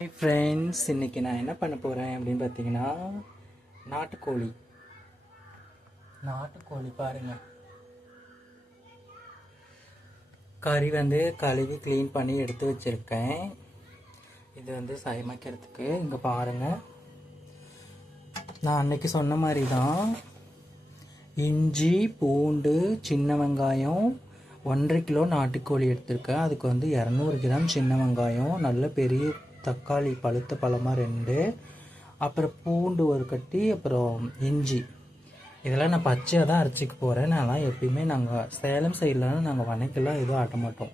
Hi friends இன்றைக்கி நான் என்ன பண்ண போகிறேன் அப்படின்னு பார்த்தீங்கன்னா நாட்டுக்கோழி. நாட்டுக்கோழி பாருங்கள் கறி வந்து கழுவி க்ளீன் பண்ணி எடுத்து வச்சுருக்கேன். இது வந்து சமைக்கிறதுக்கு. இங்கே பாருங்கள் நான் அன்னைக்கு சொன்ன மாதிரி தான் இஞ்சி பூண்டு சின்ன வெங்காயம் ஒன்றரை கிலோ நாட்டுக்கோழி எடுத்திருக்கேன். அதுக்கு வந்து இரநூறு கிராம் சின்ன வெங்காயம் நல்ல பெரிய தக்காளி பழுத்த பழமாக ரெண்டு. அப்புறம் பூண்டு ஒரு கட்டி அப்புறம் இஞ்சி. இதெல்லாம் நான் பச்சையாக தான் அரைச்சிக்க போகிறேன் நான்லாம் எப்பயுமே நாங்கள் சேலம் சைட்லாம் நாங்கள் வணக்கெல்லாம் எதுவும் ஆட்ட மாட்டோம்.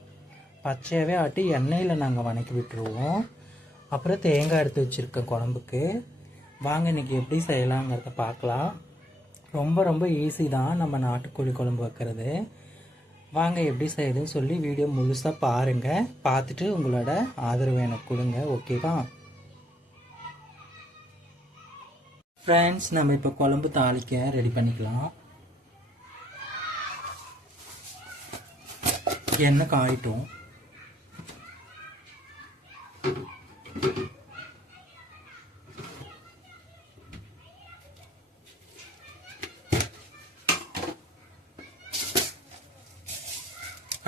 பச்சையாகவே ஆட்டி எண்ணெயில் நாங்கள் வணக்கி விட்டுருவோம். அப்புறம் தேங்காய் எடுத்து வச்சுருக்கேன் குழம்புக்கு. வாங்க இன்றைக்கி எப்படி செய்யலாங்கிறத பார்க்கலாம். ரொம்ப ரொம்ப ஈஸி தான் நம்ம நாட்டுக்கோழி குழம்பு வைக்கிறது. வாங்க எப்படி செய்யுதுன்னு சொல்லி வீடியோ முழுசாக பாருங்கள் பார்த்துட்டு உங்களோட ஆதரவு எனக்கு கொடுங்க ஓகேவா ஃப்ரெண்ட்ஸ் நம்ம இப்போ குழம்பு தாளிக்க ரெடி பண்ணிக்கலாம். எண்ணெய் காயிட்டும்.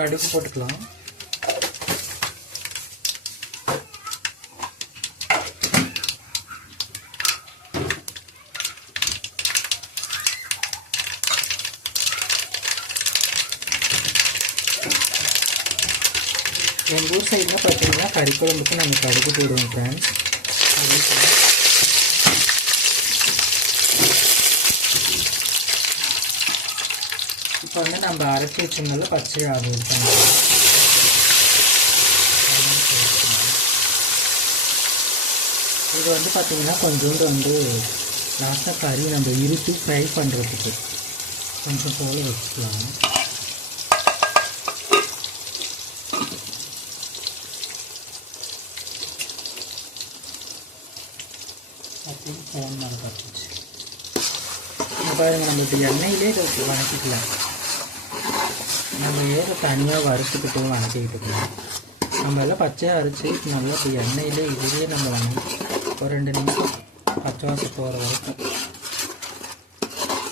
கடுகு போட்டுக்கலாம். எங்கள் ஊர் சைடில் பார்த்தீங்கன்னா கறிக்குழம்புக்கு நம்ம நாங்கள் கடுகு போடுவோம் ஃப்ரெண்ட்ஸ் இப்போ வந்து நம்ம அரைச்சி வச்சிருந்தால பச்சை ஆகும் இது இது வந்து பார்த்தீங்கன்னா கொஞ்சோண்டு வந்து லாஸ்ட்டாக கறி நம்ம இருத்து ஃப்ரை பண்ணுறதுக்கு கொஞ்சம் போல் வச்சுக்கலாம். அப்படின்னு ஃபோன் மேலே பார்த்துச்சு பாருங்கள் நம்ம இப்படி எண்ணெயிலே இதை வணக்கிக்கலாம் நம்ம ஏற தனியாக வறுத்துக்கிட்டு வணக்கிக்கிட்டுக்கலாம் நம்ம எல்லாம் பச்சையாக அரைச்சி நல்லா இப்போ எண்ணெயில் இதுலேயே நம்ம வந்து ஒரு ரெண்டு நிமிஷம் பச்சை வாசம் போகிற வரைக்கும்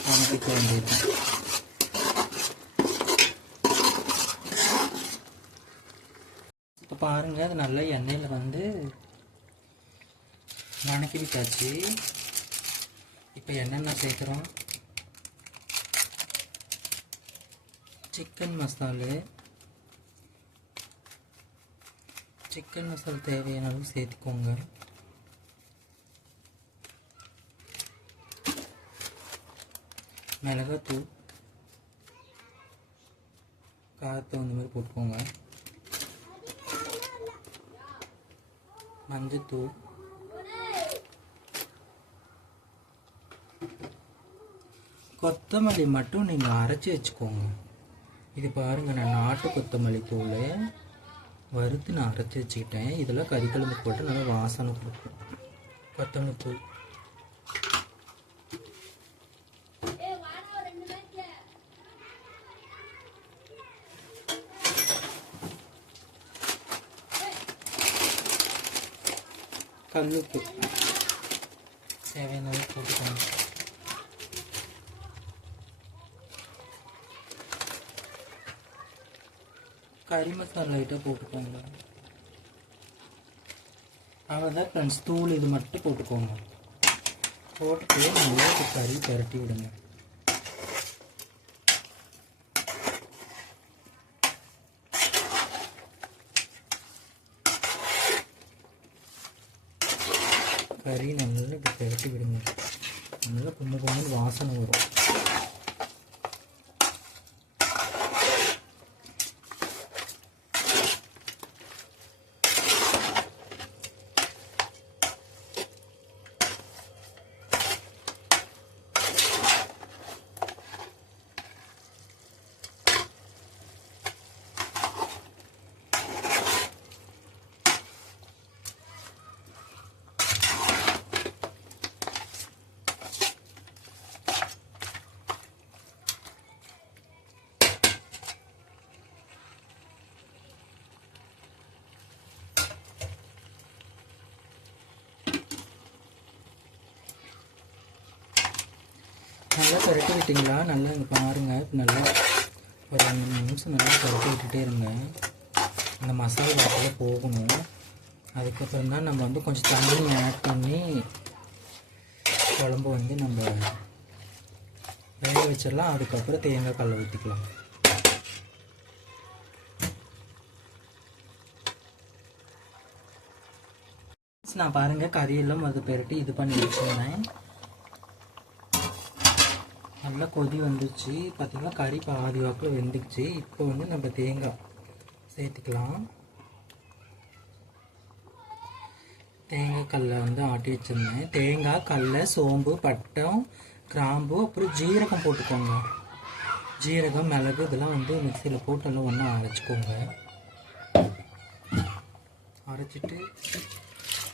வணக்கிக்க வேண்டியது இப்போ பாருங்கள் அது நல்லா எண்ணெயில் வந்து வணக்கி விட்டாச்சு இப்போ என்னென்ன சேர்க்குறோம். சிக்கன் மசாலு சிக்கன் மசாலா தேவையான அளவு சேர்த்துக்கோங்க. மிளகாத்தூள். காரத்தை இந்த மாதிரி போட்டுக்கோங்க. மஞ்சத்தூள். கொத்தமல்லி மட்டும் நீங்கள் அரைச்சி வச்சுக்கோங்க. இது பாருங்கள் நான் நாட்டு கொத்தமல்லி தூள். வறுத்து நான் அரைச்சி வச்சுக்கிட்டேன். இதெல்லாம் கறி போட்டு நல்லா வாசனை கொடுக்கும். கொத்தமல்லி தூள். கல்லுப்பு. தேவையான போட்டுக்கணும். கறி மசாலா லைட்டாக போட்டுக்கோங்க. அவ்வளோதான் ஃப்ரெண்ட்ஸ் தூள் இது மட்டும் போட்டுக்கோங்க. போட்டுட்டு நல்லா கறி பரட்டி விடுங்க. கறி நல்லா இப்படி பரட்டி விடுங்க. நல்லா பொண்ணு பொண்ணு வாசனை வரும். நல்லா புரட்டி விட்டிங்களா? நல்லா இங்கே பாருங்கள் நல்லா ஒரு ரெண்டு மூணு நிமிஷம் நல்லா புரட்டி விட்டுட்டே இருங்க. அந்த மசாலா வாட்டில் போகணும். அதுக்கப்புறம் தான் நம்ம வந்து கொஞ்சம் தண்ணி ஆட் பண்ணி குழம்பு வந்து நம்ம வேக வச்சிடலாம். அதுக்கப்புறம் தேங்காய் கல்லை ஊற்றிக்கலாம் நான் பாருங்கள் கறியெல்லாம் அது பெருட்டி இது பண்ணி வச்சுருந்தேன். நல்லா கொதி வந்துச்சு. பார்த்திங்கன்னா கறி பாதி வாக்கில் வெந்துச்சு. இப்போ வந்து நம்ம தேங்காய் சேர்த்துக்கலாம். தேங்காய் கல்லை வந்து ஆட்டி வச்சுருந்தேன். தேங்காய் கல்லை சோம்பு பட்டம் கிராம்பு அப்புறம் ஜீரகம் போட்டுக்கோங்க. ஜீரகம் மிளகு இதெல்லாம் வந்து மிக்சியில் போட்டு எல்லாம் ஒன்றா அரைச்சிக்கோங்க. அரைச்சிட்டு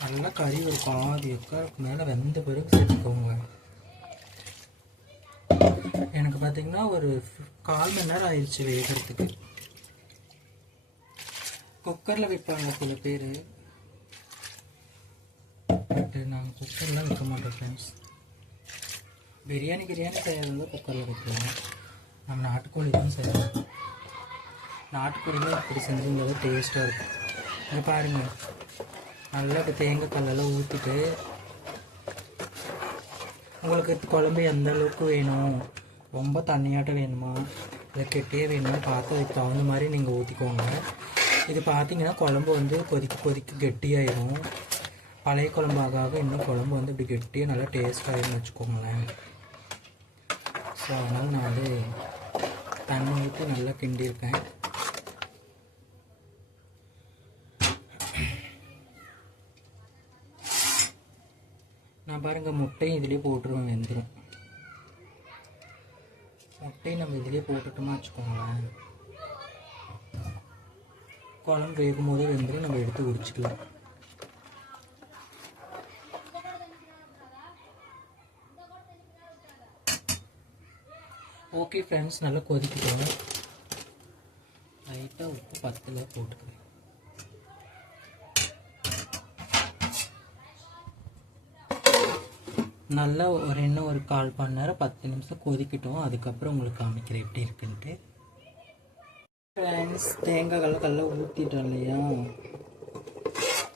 நல்லா கறி ஒரு பாதி உட்காருக்கு மேலே வெந்த பிறகு சேர்த்துக்கோங்க. எனக்கு பார்த்தீங்கன்னா ஒரு கால் மணி நேரம் ஆயிடுச்சு வேகிறதுக்கு. குக்கரில் வைப்பாங்க சில பேர். பட்டு நாங்கள் குக்கர்லாம் வைக்க மாட்டோம் ஃப்ரெண்ட்ஸ் பிரியாணி கிரியாணி செய்யறது குக்கரில் வைக்கிறோம் நம்ம நாட்டுக்கோழி தான் செய்யணும் நாட்டுக்கோழியில் இப்படி செஞ்சுருந்தது டேஸ்ட்டாக இருக்கும் இங்கே பாருங்கள் நல்லா இப்போ தேங்காய் கல்லெல்லாம் ஊற்றிட்டு உங்களுக்கு குழம்பு எந்த அளவுக்கு வேணும்? ரொம்ப தண்ணியாட்டம் வேணுமா? இல்லை கெட்டியே வேணுமா? பார்த்து அதுக்கு தகுந்த மாதிரி நீங்கள் ஊற்றிக்கோங்க இது பார்த்தீங்கன்னா குழம்பு வந்து கொதிக்க கொதிக்க கெட்டியாயிடும் பழைய குழம்பாக ஆக இன்னும் குழம்பு வந்து இப்படி கெட்டியாக நல்லா டேஸ்ட் வச்சுக்கோங்களேன். ஸோ அதனால் நான் வந்து தண்ணி ஊற்றி நல்லா கிண்டியிருக்கேன். நான் பாருங்கள் முட்டையும் இதுலேயே போட்டுருவேன் வெந்துடும் முட்டையும் நம்ம இதிலே போட்டுட்டோமா வச்சுக்கோங்களேன். குழம்பு வேகும் போதே வெந்துடும் நம்ம எடுத்து உரிச்சிக்கலாம். ஓகே ஃப்ரெண்ட்ஸ் நல்லா கொதிக்கிட்டோம். லைட்டாக உப்பு பத்தில் போட்டுக்கிறேன் நல்லா ஒரு இன்னும் ஒரு கால் மணி நேரம் பத்து நிமிஷம் கொதிக்கட்டும். அதுக்கப்புறம் உங்களுக்கு காமிக்கிறேன் எப்படி இருக்குன்ட்டு. ஃப்ரெண்ட்ஸ் தேங்காய் கல்ல கல்ல ஊற்றிட்டோம் இல்லையா?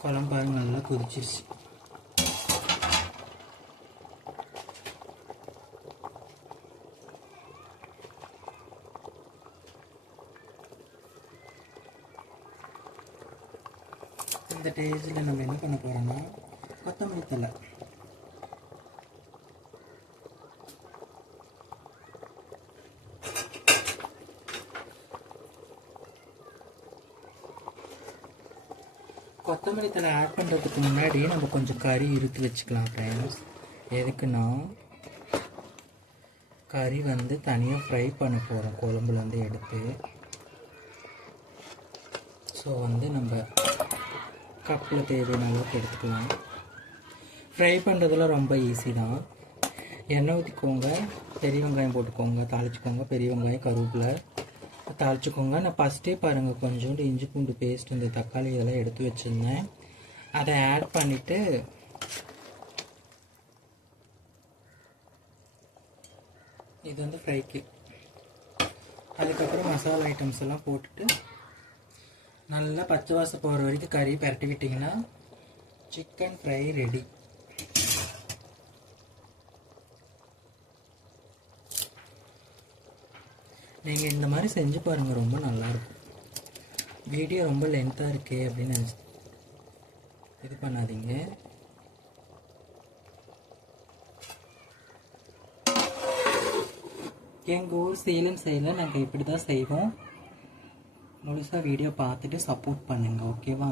குழம்பு பாருங்க நல்லா கொதிச்சிருச்சு. இந்த டேஜில் நம்ம என்ன பண்ண போகிறோம்னா கொத்தமல்லி தலை கொத்தமல்லி தலை ஆட் பண்ணுறதுக்கு முன்னாடி நம்ம கொஞ்சம் கறி இறுத்து வச்சுக்கலாம் ஃப்ரெண்ட்ஸ் எதுக்குன்னா கறி வந்து தனியாக ஃப்ரை பண்ண போகிறோம் குழம்புலேருந்து எடுத்து. ஸோ வந்து நம்ம கப்பில் தேவையான அளவுக்கு எடுத்துக்கலாம். ஃப்ரை பண்ணுறதுல ரொம்ப ஈஸி தான். எண்ணெய் ஊற்றிக்கோங்க பெரிய வெங்காயம் போட்டுக்கோங்க. தாளிச்சுக்கோங்க. பெரிய வெங்காயம் கருவேப்பிலை. தாளிச்சுக்கோங்க. நான் ஃபஸ்ட்டே பாருங்கள் கொஞ்சோண்டு இஞ்சி பூண்டு பேஸ்ட் இந்த தக்காளி இதெல்லாம் எடுத்து வச்சுருந்தேன். அதை ஆட் பண்ணிவிட்டு இது வந்து ஃப்ரைக்கு அதுக்கப்புறம் மசாலா ஐட்டம்ஸ் எல்லாம் போட்டுட்டு நல்லா பச்சை வாசம் போகிற வரைக்கும் கறி பரட்டி விட்டிங்கன்னா சிக்கன் ஃப்ரை ரெடி நீங்கள் இந்த மாதிரி செஞ்சு பாருங்கள் ரொம்ப நல்லாயிருக்கும். வீடியோ ரொம்ப லென்த்தாக இருக்கே அப்படின்னு நினச்சி இது பண்ணாதீங்க. எங்கள் ஊர் சேலம் சைடில் நாங்கள் இப்படி தான் செய்வோம். முழுசாக வீடியோ பார்த்துட்டு சப்போர்ட் பண்ணுங்கள் ஓகேவா